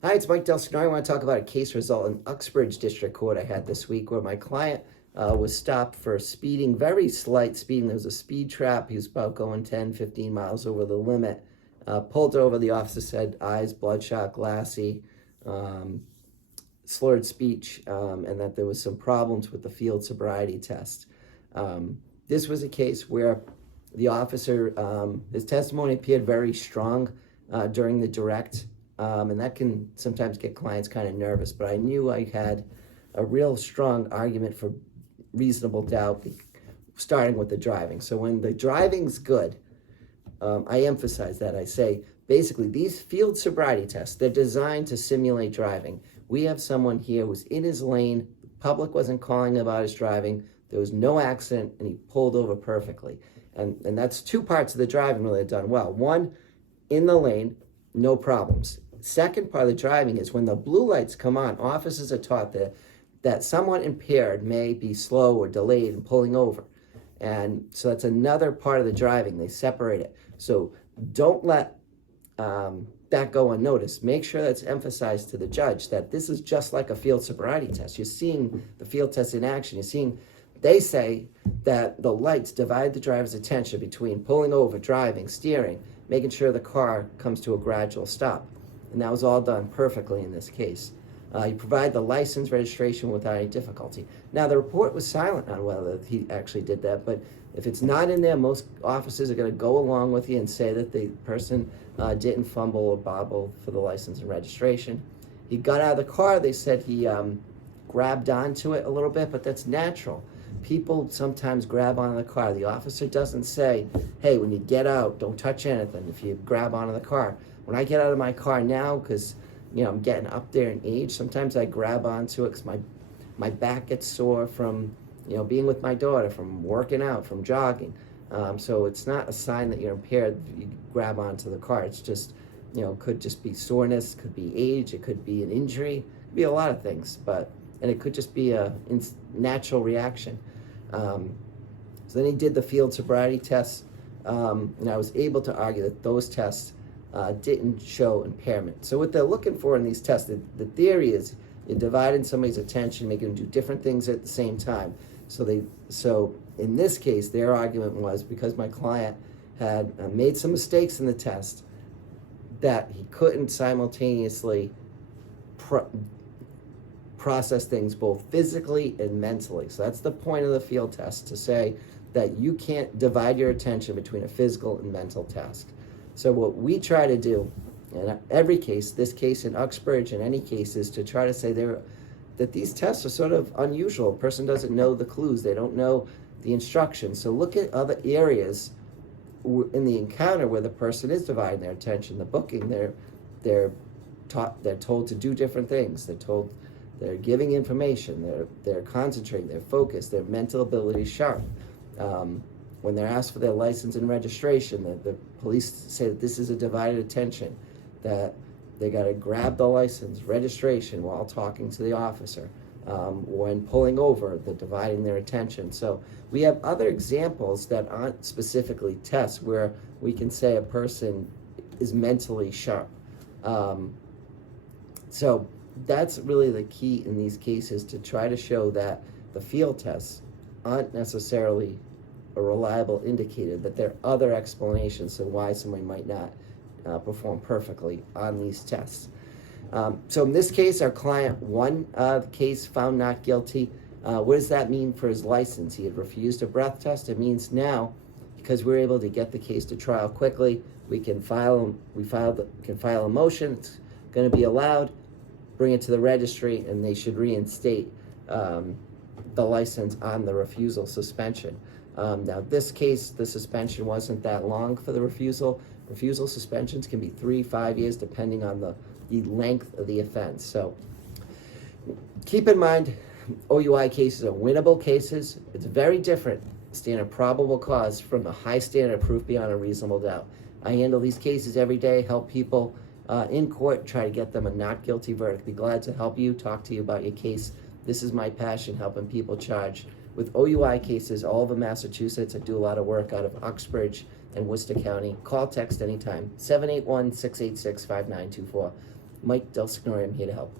Hi, it's Mike DelSignore. I want to talk about a case result in Uxbridge District Court I had this week where my client was stopped for speeding, very slight speeding. There was a speed trap. He was about going 10, 15 miles over the limit. Pulled over. The officer said eyes bloodshot, glassy, um, slurred speech, and that there was some problems with the field sobriety test. This was a case where the officer, his testimony appeared very strong during the direct, and that can sometimes get clients kind of nervous, but I knew I had a real strong argument for reasonable doubt, starting with the driving. So when the driving's good, I emphasize that. I say, basically, these field sobriety tests, they're designed to simulate driving. We have someone here who's in his lane, the public wasn't calling about his driving, there was no accident, and he pulled over perfectly. And that's two parts of the driving really done well. One, in the lane, no problems. Second part of the driving is when the blue lights come on, officers are taught that someone impaired may be slow or delayed in pulling over. And so that's another part of the driving. They separate it. So don't let that go unnoticed. Make sure that's emphasized to the judge that this is just like a field sobriety test. You're seeing the field test in action. You're seeing, they say that the lights divide the driver's attention between pulling over, driving, steering, making sure the car comes to a gradual stop. And that was all done perfectly in this case. You provide the license registration without any difficulty. Now, the report was silent on whether he actually did that, but if it's not in there, most officers are going to go along with you and say that the person didn't fumble or bobble for the license and registration. He got out of the car. They said he grabbed onto it a little bit, but that's natural. People sometimes grab onto the car. The officer doesn't say, hey, when you get out, don't touch anything if you grab onto the car. When I get out of my car now, because I'm getting up there in age, sometimes I grab onto it because my back gets sore from being with my daughter, from working out, from jogging. So it's not a sign that you're impaired if you grab onto the car. It's just, could just be soreness, could be age, it could be an injury, it could be a lot of things, and it could just be a natural reaction. So then he did the field sobriety tests, and I was able to argue that those tests didn't show impairment. So what they're looking for in these tests, the theory is you're dividing somebody's attention, making them do different things at the same time. So in this case, their argument was because my client had made some mistakes in the test, that he couldn't simultaneously process things both physically and mentally. So that's the point of the field test, to say that you can't divide your attention between a physical and mental task. So what we try to do in every case, this case in Uxbridge and any cases, to try to say that these tests are sort of unusual. A person doesn't know the clues. They don't know the instructions. So look at other areas in the encounter where the person is dividing their attention. The booking, they're told to do different things. They're giving information. They're concentrating. They're focused. Their mental ability is sharp. When they're asked for their license and registration, the police say that this is a divided attention, that they got to grab the license, registration while talking to the officer. When pulling over, they're dividing their attention. So we have other examples that aren't specifically tests where we can say a person is mentally sharp. So that's really the key in these cases, to try to show that the field tests aren't necessarily a reliable indicator, that there are other explanations of why somebody might not perform perfectly on these tests. So in this case, our client won the case, found not guilty. What does that mean for his license? He had refused a breath test. It means now, because we're able to get the case to trial quickly, we can file a motion. It's going to be allowed. Bring it to the registry, and they should reinstate the license on the refusal suspension. Now, this case, the suspension wasn't that long for the refusal. Refusal suspensions can be 3-5 years, depending on the length of the offense. So keep in mind, OUI cases are winnable cases. It's very different, standard probable cause, from the high standard of proof beyond a reasonable doubt. I handle these cases every day, help people in court, try to get them a not guilty verdict. Be glad to help you, talk to you about your case. This is my passion, helping people charged with OUI cases all over Massachusetts. I do a lot of work out of Uxbridge and Worcester County. Call, text anytime, 781-686-5924. Mike DelSignore, I'm here to help.